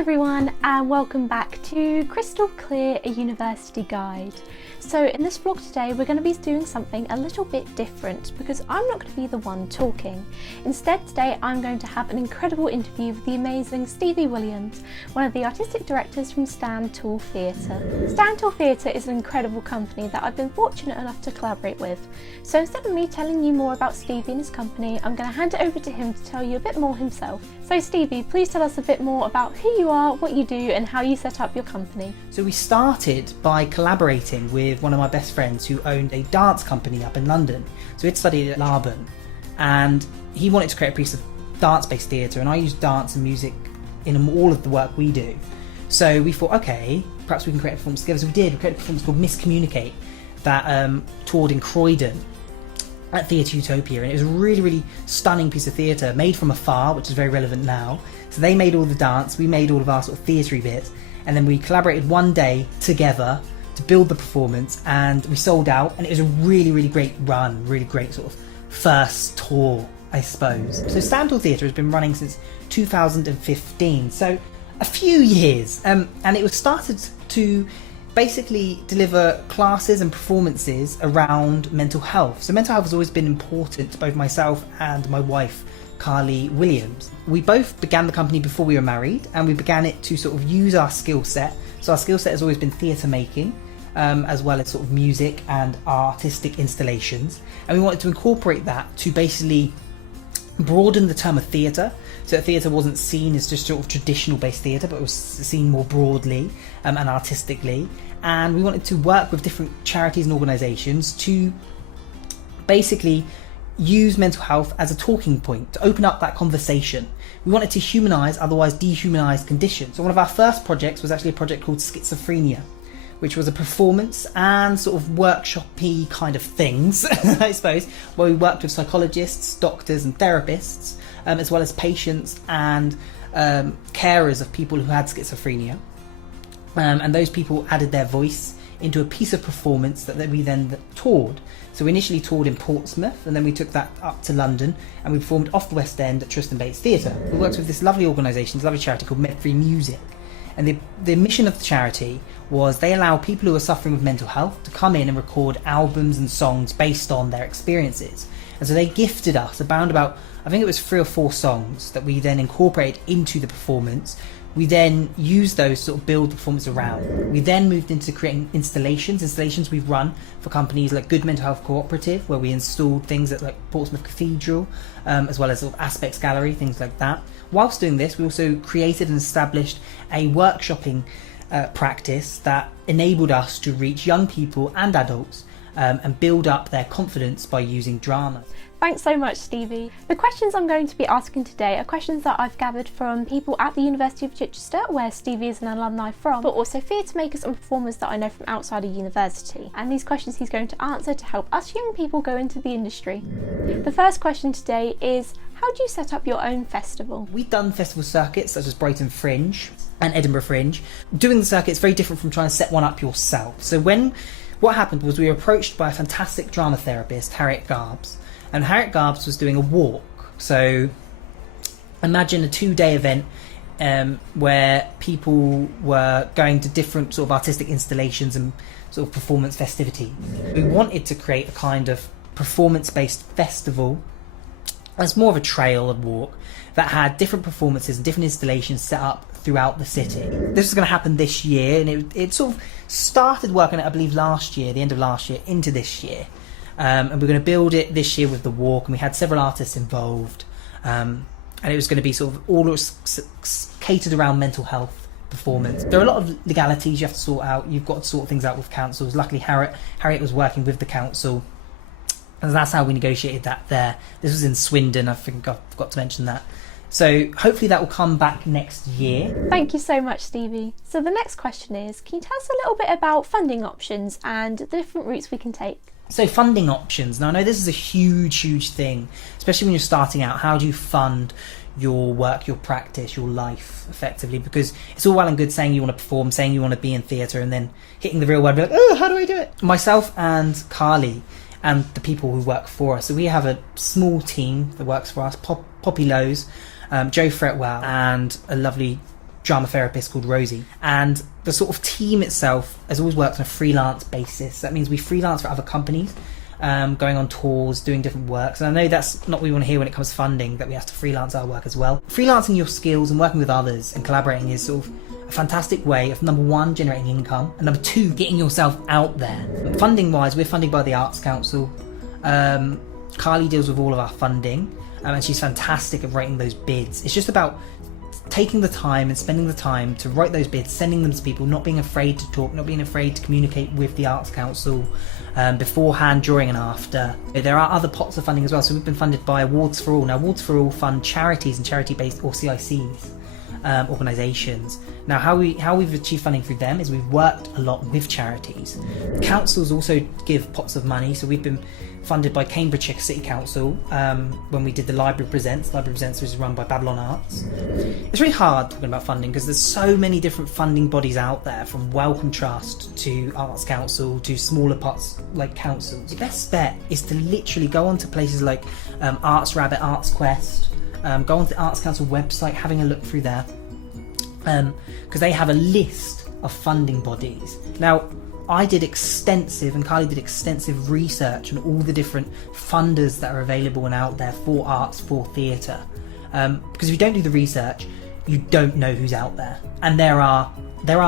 everyone, and welcome back to Crystal Clear, a University Guide. So in this vlog today we're going to be doing something a little bit different because I'm not going to be the one talking. Instead today I'm going to have an incredible interview with the amazing Stevie Williams, one of the artistic directors from Stantor Theatre. Stantor Theatre is an incredible company that I've been fortunate enough to collaborate with. So instead of me telling you more about Stevie and his company, I'm going to hand it over to him to tell you a bit more himself. So Stevie, please tell us a bit more about who you are, what you do and how you set up your company. So we started by collaborating with one of my best friends who owned a dance company up in London. So he'd studied at Laban and he wanted to create a piece of dance-based theatre, and I use dance and music in all of the work we do. So we thought, okay, perhaps we can create a performance together. So we did. We created a performance called Miscommunicate that toured in Croydon at Theatre Utopia, and it was a really stunning piece of theatre made from afar, which is very relevant now. So they made all the dance, we made all of our sort of theatre-y bits, and then we collaborated one day together to build the performance, and we sold out, and it was a really great run, really great sort of first tour, I suppose. So Stantor Theatre has been running since 2015, so a few years, and it was started to basically deliver classes and performances around mental health. So mental health has always been important to both myself and my wife, Carly Williams. We both began the company before we were married, and we began it to sort of use our skill set. So our skill set has always been theatre making, as well as sort of music and artistic installations. And we wanted to incorporate that to basically broaden the term of theatre, so that theatre wasn't seen as just sort of traditional based theatre, but it was seen more broadly and artistically. And we wanted to work with different charities and organisations to basically use mental health as a talking point, to open up that conversation. We wanted to humanise otherwise dehumanised conditions. So one of our first projects was actually a project called Schizophrenia, which was a performance and sort of workshop-y kind of things, I suppose, where we worked with psychologists, doctors and therapists, as well as patients and carers of people who had schizophrenia. And those people added their voice into a piece of performance that we then toured. So we initially toured in Portsmouth, and then we took that up to London, and we performed off the West End at Tristan Bates Theatre. We worked with this lovely organisation, this lovely charity called Met Free Music. And the mission of the charity was they allow people who are suffering with mental health to come in and record albums and songs based on their experiences. And so they gifted us around about, I think it was 3 or 4 songs that we then incorporated into the performance. We then used those to sort of build the performance around. We then moved into creating installations we've run for companies like Good Mental Health Cooperative, where we installed things at like Portsmouth Cathedral, as well as sort of Aspects Gallery, things like that. Whilst doing this, we also created and established a workshopping practice that enabled us to reach young people and adults and build up their confidence by using drama. Thanks so much, Stevie. The questions I'm going to be asking today are questions that I've gathered from people at the University of Chichester, where Stevie is an alumni from, but also theatre makers and performers that I know from outside of university. And these questions he's going to answer to help us young people go into the industry. The first question today is, how do you set up your own festival? We've done festival circuits such as Brighton Fringe and Edinburgh Fringe. Doing the circuit is very different from trying to set one up yourself. So what happened was we were approached by a fantastic drama therapist, Harriet Garbs. And Harriet Garbs was doing a walk. So imagine a 2-day event where people were going to different sort of artistic installations and sort of performance festivities. We wanted to create a kind of performance-based festival as more of a trail and walk that had different performances and different installations set up throughout the city. This was going to happen this year, and it sort of started working, I believe, last year, the end of last year, into this year. And we're going to build it this year with the walk, and we had several artists involved, and it was going to be sort of all catered around mental health performance. There are a lot of legalities you have to sort out. You've got to sort things out with councils. Luckily Harriet was working with the council, and that's how we negotiated that there. This was in Swindon, I think I forgot to mention that. So hopefully that will come back next year. Thank you so much, Stevie. So the next question is, can you tell us a little bit about funding options and the different routes we can take? So funding options. Now I know this is a huge thing, especially when you're starting out. How do you fund your work, your practice, your life effectively? Because it's all well and good saying you want to perform, saying you want to be in theatre, and then hitting the real world and be like, oh, how do I do it? Myself and Carly and the people who work for us. So we have a small team that works for us, Poppy Lowe's, Joe Fretwell, and a lovely drama therapist called Rosie. And the sort of team itself has always worked on a freelance basis. That means we freelance for other companies, going on tours, doing different works. And I know that's not what we want to hear when it comes to funding, that we have to freelance our work as well. Freelancing your skills and working with others and collaborating is sort of a fantastic way of, number one, generating income, and number two, getting yourself out there. Funding wise, we're funded by the Arts Council. Carly deals with all of our funding, and she's fantastic at writing those bids. It's just about taking the time and spending the time to write those bids, sending them to people, not being afraid to talk, not being afraid to communicate with the Arts Council beforehand, during and after. There are other pots of funding as well, so we've been funded by Awards for All. Now, Awards for All fund charities and charity-based, or CICs, organisations. Now, how we've achieved funding through them is we've worked a lot with charities. Councils also give pots of money, so we've been funded by Cambridgeshire City Council when we did the Library Presents. Library Presents was run by Babylon Arts. It's really hard talking about funding because there's so many different funding bodies out there, from Wellcome Trust to Arts Council to smaller pots like councils. The best bet is to literally go onto places like Arts Rabbit, Arts Quest, go onto the Arts Council website, having a look through there, because they have a list of funding bodies. Now, I did extensive, and Carly did extensive research on all the different funders that are available and out there for arts, for theatre. Because if you don't do the research, you don't know who's out there. And there are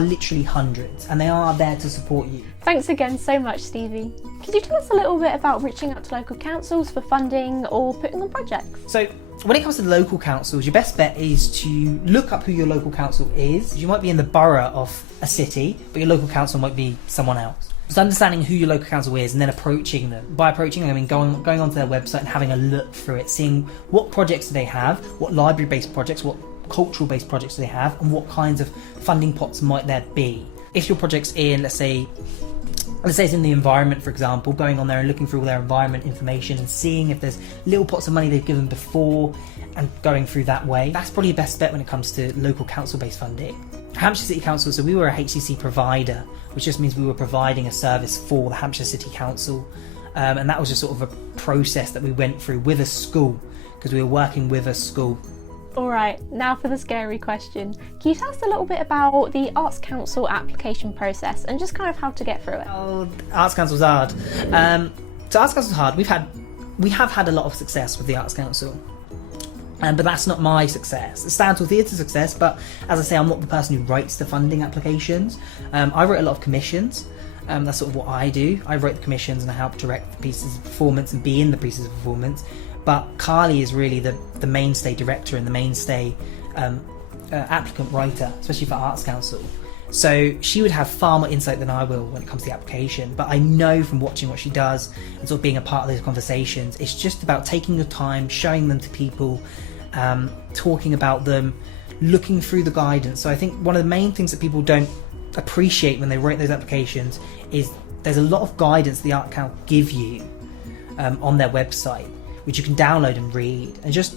literally hundreds, and they are there to support you. Thanks again so much, Stevie. Could you tell us a little bit about reaching out to local councils for funding or putting on projects? So, when it comes to local councils, your best bet is to look up who your local council is. You might be in the borough of a city, but your local council might be someone else. So understanding who your local council is and then approaching them. By approaching them, I mean going onto their website and having a look through it, seeing what projects do they have, what library-based projects, what cultural-based projects do they have, and what kinds of funding pots might there be. If your project's in, let's say it's in the environment, for example, going on there and looking through all their environment information and seeing if there's little pots of money they've given before and going through that way. That's probably your best bet when it comes to local council-based funding. Hampshire City Council, so we were a HCC provider, which just means we were providing a service for the Hampshire City Council, and that was just sort of a process that we went through with a school, because we were working with a school. Alright, now for the scary question. Can you tell us a little bit about the Arts Council application process and just kind of how to get through it? Oh, Arts Council's hard. So Arts Council's hard. We have had a lot of success with the Arts Council. But that's not my success. It's Stantor Theatre's success, but as I say, I'm not the person who writes the funding applications. I write a lot of commissions. That's sort of what I do. I write the commissions and I help direct the pieces of performance and be in the pieces of performance. But Carly is really the mainstay director and the mainstay applicant writer, especially for Arts Council. So she would have far more insight than I will when it comes to the application. But I know from watching what she does and sort of being a part of those conversations, it's just about taking your time, showing them to people, talking about them, looking through the guidance. So I think one of the main things that people don't appreciate when they write those applications is there's a lot of guidance the Art Council give you on their website, which you can download and read, and just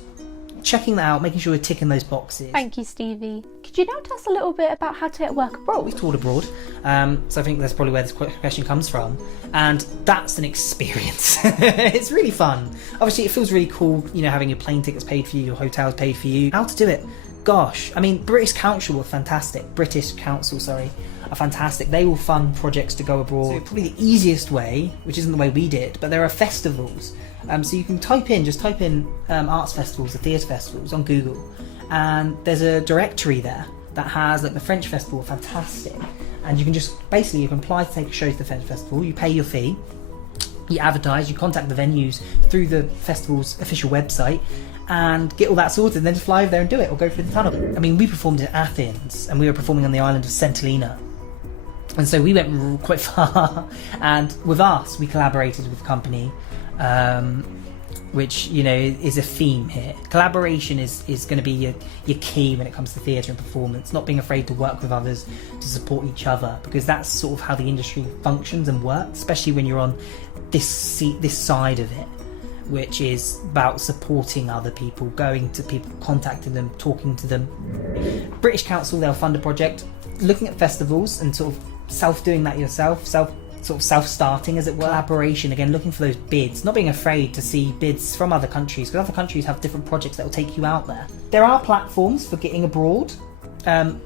checking that out, making sure we're ticking those boxes. Thank you, Stevie. Could you now tell us a little bit about how to get work abroad? We've toured abroad, so I think that's probably where this question comes from, and that's an experience. It's really fun. Obviously, it feels really cool, having your plane tickets paid for you, your hotels paid for you. How to do it? Gosh, I mean, British Council are fantastic. Are fantastic. They will fund projects to go abroad. So probably the easiest way, which isn't the way we did, but there are festivals. So you can type in arts festivals, the theatre festivals on Google, and there's a directory there that has the French festival, fantastic. And you can you can apply to take a show to the French festival, you pay your fee, you advertise, you contact the venues through the festival's official website, and get all that sorted, and then just fly over there and do it, or go through the tunnel. I mean, we performed in Athens, and we were performing on the island of Centolina. And so we went quite far, and with us, we collaborated with a company, which, is a theme here. Collaboration is going to be your key when it comes to theatre and performance, not being afraid to work with others to support each other, because that's sort of how the industry functions and works, especially when you're on this side of it, which is about supporting other people, going to people, contacting them, talking to them. British Council, they'll fund a project, looking at festivals and sort of self-doing that yourself, self-starting, as it were. Collaboration, again, looking for those bids, not being afraid to see bids from other countries, because other countries have different projects that will take you out there. There are platforms for getting abroad.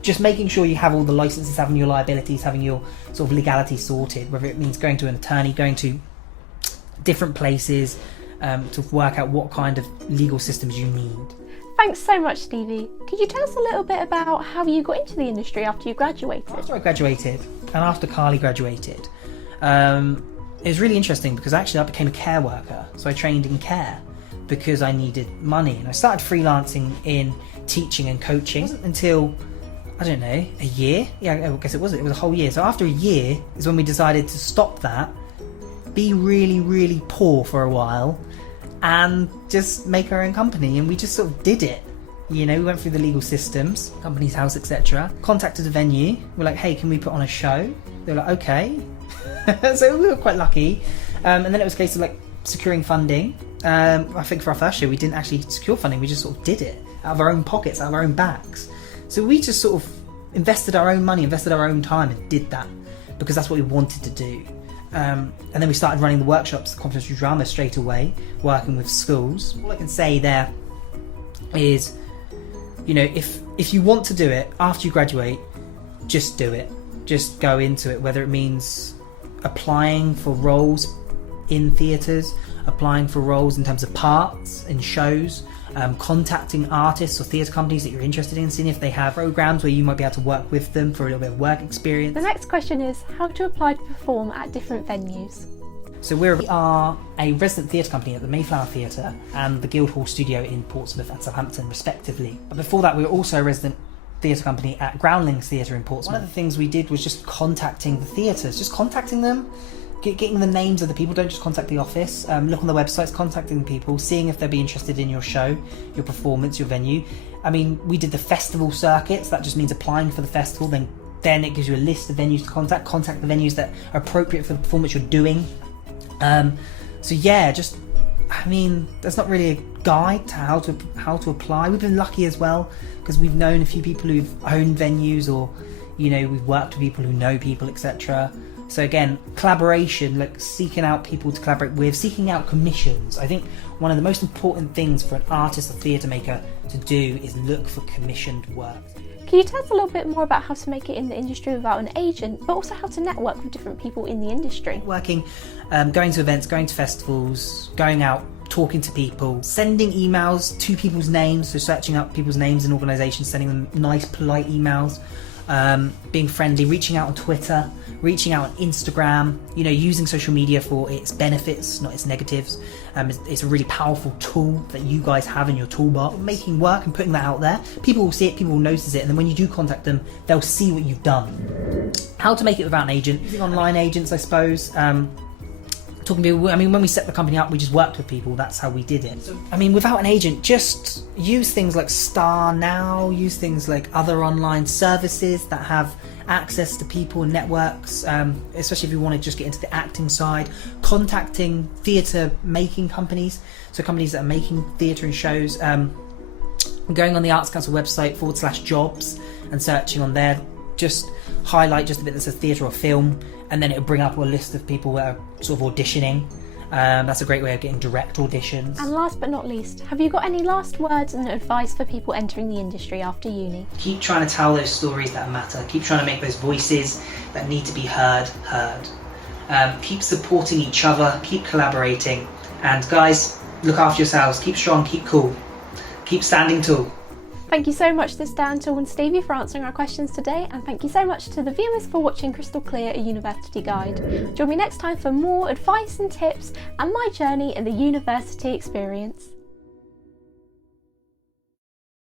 just making sure you have all the licenses, having your liabilities, having your sort of legality sorted, whether it means going to an attorney, going to different places to work out what kind of legal systems you need. Thanks so much, Stevie. Could you tell us a little bit about how you got into the industry after you graduated? After I graduated, and after Carly graduated, it was really interesting because actually I became a care worker. So I trained in care because I needed money, and I started freelancing in teaching and coaching. It wasn't until, I don't know, a year? Yeah, I guess it was a whole year. So after a year is when we decided to stop that, be really, really poor for a while, and just make our own company. And we just sort of did it. You know, we went through the legal systems, Companies House, etc. Contacted a venue. We're like, hey, can we put on a show? They were like, okay. So we were quite lucky. And then it was a case of like securing funding. I think for our first show, we didn't actually secure funding. We just sort of did it out of our own pockets, out of our own backs. So we just sort of invested our own money, invested our own time, and did that because that's what we wanted to do. And then we started running the workshops, the complementary drama straight away, working with schools. All I can say there is, you know, if you want to do it after you graduate, just do it. Just go into it, whether it means applying for roles in theatres, applying for roles in terms of parts in shows, contacting artists or theatre companies that you're interested in, seeing if they have programs where you might be able to work with them for a little bit of work experience. The next question is how to apply to perform at different venues. So we are a resident theatre company at the Mayflower Theatre and the Guildhall Studio in Portsmouth and Southampton respectively. But before that we were also a resident theatre company at Groundlings Theatre in Portsmouth. One of the things we did was just contacting the theatres, just contacting them, getting the names of the people. Don't just contact the office. Look on the websites, contacting people, seeing if they'd be interested in your show, your performance, your venue. I mean, we did the festival circuits. That just means applying for the festival. Then it gives you a list of venues to contact. Contact the venues that are appropriate for the performance you're doing. So yeah, just, I mean, there's not really a guide to how to apply. We've been lucky as well because we've known a few people who've owned venues, or you know, we've worked with people who know people, etc. So again, collaboration, like seeking out people to collaborate with, seeking out commissions. I think one of the most important things for an artist or theatre maker to do is look for commissioned work. Can you tell us a little bit more about how to make it in the industry without an agent, but also how to network with different people in the industry? Working, going to events, going to festivals, going out, talking to people, sending emails to people's names, so searching up people's names in organisations, sending them nice, polite emails, being friendly, reaching out on Twitter, reaching out on Instagram, you know, using social media for its benefits, not its negatives. It's a really powerful tool that you guys have in your toolbar. Making work and putting that out there, people will see it, people will notice it, and then when you do contact them, they'll see what you've done. How to make it without an agent? Using online agents, I suppose. Talking to people, I mean, when we set the company up, we just worked with people. That's how we did it. So, I mean, without an agent, just use things like Star Now, use things like other online services that have access to people and networks, especially if you want to just get into the acting side. Contacting theatre making companies, so companies that are making theatre and shows. Going on the Arts Council website /jobs and searching on there. Just highlight just a bit that says theatre or film, and then it'll bring up a list of people that are sort of auditioning. That's a great way of getting direct auditions. And last but not least, have you got any last words and advice for people entering the industry after uni? Keep trying to tell those stories that matter. Keep trying to make those voices that need to be heard. Keep supporting each other. Keep collaborating. And guys, look after yourselves. Keep strong. Keep cool. Keep standing tall. Thank you so much to Stantor and Stevie for answering our questions today, and thank you so much to the viewers for watching Crystal Clear, a University Guide. Join me next time for more advice and tips and my journey in the university experience.